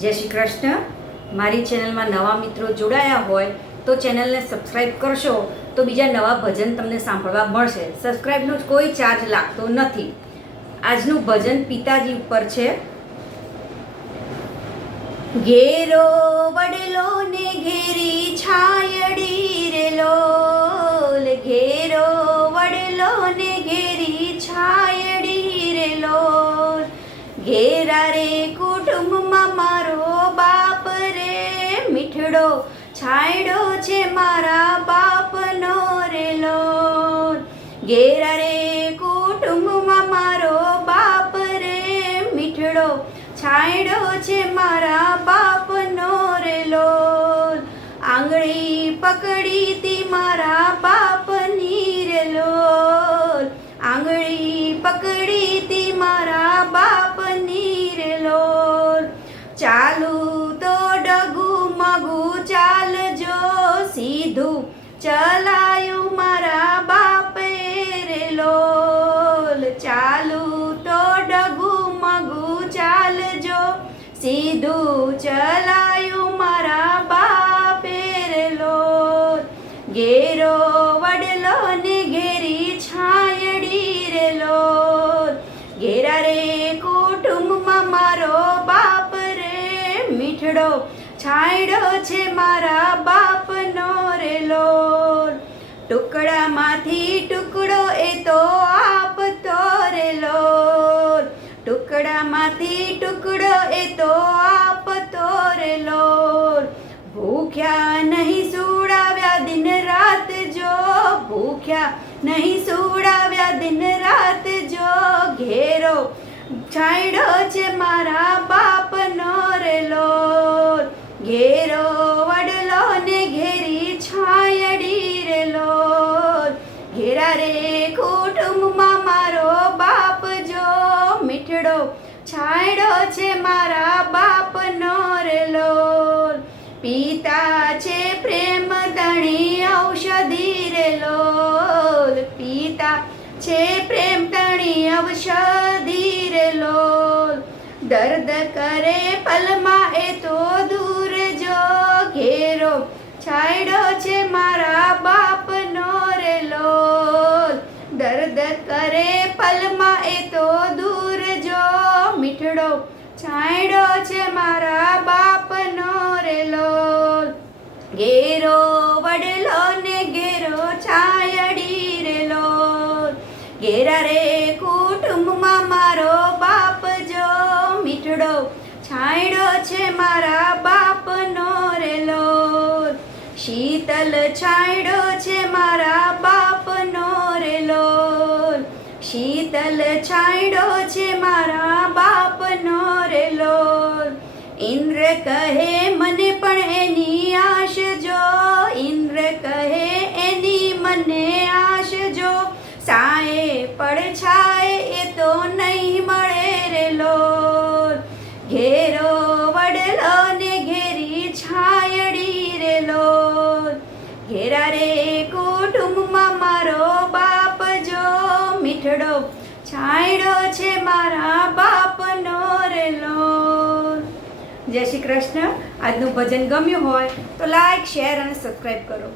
જય શ્રી કૃષ્ણ. મારી ચેનલમાં નવા મિત્રો જોડાયા હોય તો ચેનલને સબસ્ક્રાઈબ કરશો તો બીજા નવા ભજન તમને સાંભળવા મળશે. સબસ્ક્રાઈબનો કોઈ ચાર્જ લાગતો નથી. આજનું ભજન પિતાજી ઉપર છે. ઘેરો વડલો ને ઘેરી છાયડી રે લોલ, ઘેરો વડલો ને ઘેરી છાયડી રે લોલ, ઘેરા રે કુટુંબમાં મારો બાપ રે મીઠડો છાયડો છે મારા બાપનો રે લોલ, ઘેરા રે કુટુંબમાં મારો બાપ રે મીઠડો છાયડો છે મારા બાપનો રે લોલ, આંગળી પકડી તી મારા બાપની રે લોલ, આંગળી પકડી તી મારા બાપની રે લોલ, ચાલું તો ડગુ મગુ ચાલજો, સીધું ચલાયું મારા બાપે રે લોલ, ચાલું તો ડગુ મગુ ચાલજો, સીધું ચલાયું મારા બાપે રે લોલ, ઘેરો વડલો ને ઘેરી છાયડી રે લોલ, ઘેરા રે કુટુંબમાં મારો બાપ રે મીઠડો છાયડો છે મારા બાપનો રે લોલ, ટુકડામાંથી ટુકડો એ તો આપતો રે લોલ, ટુકડામાંથી ટુકડો એ તો આપતો રે લોલ, ભૂખ્યા નહીં સુડાવ્યા દિન રાત જો, ભૂખ્યા નહીં સુડાવ્યા દિન રાત જો, ઘેરો છાયડો છે મારા બાપનો રે લોલ, ઘેરો વડલો ને ઘેરી છાયડી રે લોલ, ઘેરા રે કુટુંબમાં મારો બાપ જો મીઠડો છાયડો છે મારા બાપનો રે લોલ, પિતા છે પ્રેમ તણી ઔષધિ રે લોલ, પિતા છે પ્રેમ તણી ઔષધિ રે લોલ, દર્દ કરે પલમાં એ તો દૂર જો, ઘેરો છાયડો છે મારા બાપનો રે લોલ, દર્દ કરે પલમાં એ તો દૂર જો, મીઠડો છાયડો છે મારા બાપનો રે લોલ, ઘેરો વડલો ને ઘેરો છાયડી રે લોલ, ઘેરા રે કુટુંબમાં મારો બાપ જો મીઠડો છાયડો છે મારા બાપનો રે લોલ, શીતલ છાયડો છે મારા બાપનો રે લોલ, શીતલ છાયડો છે મારા બાપનો રે લોલ, ઇન્દ્ર કહે મને પણ એની આશ જો, ઇન્દ્ર કહે એની મને આશ જો, સાએ પડછાય એ તો નહીં મળે રે લોલ, ઘેરો વડલો ને ઘેરી છાયડી રે લોલ, ઘેરા રે કુટુંબમાં મારો બાપ જો મીઠડો છાયડો છે મારા બાપનો રે લોલ. જય શ્રી કૃષ્ણ. આજનું ભજન ગમ્યું હોય તો લાઈક, શેર અને સબસ્ક્રાઈબ કરો.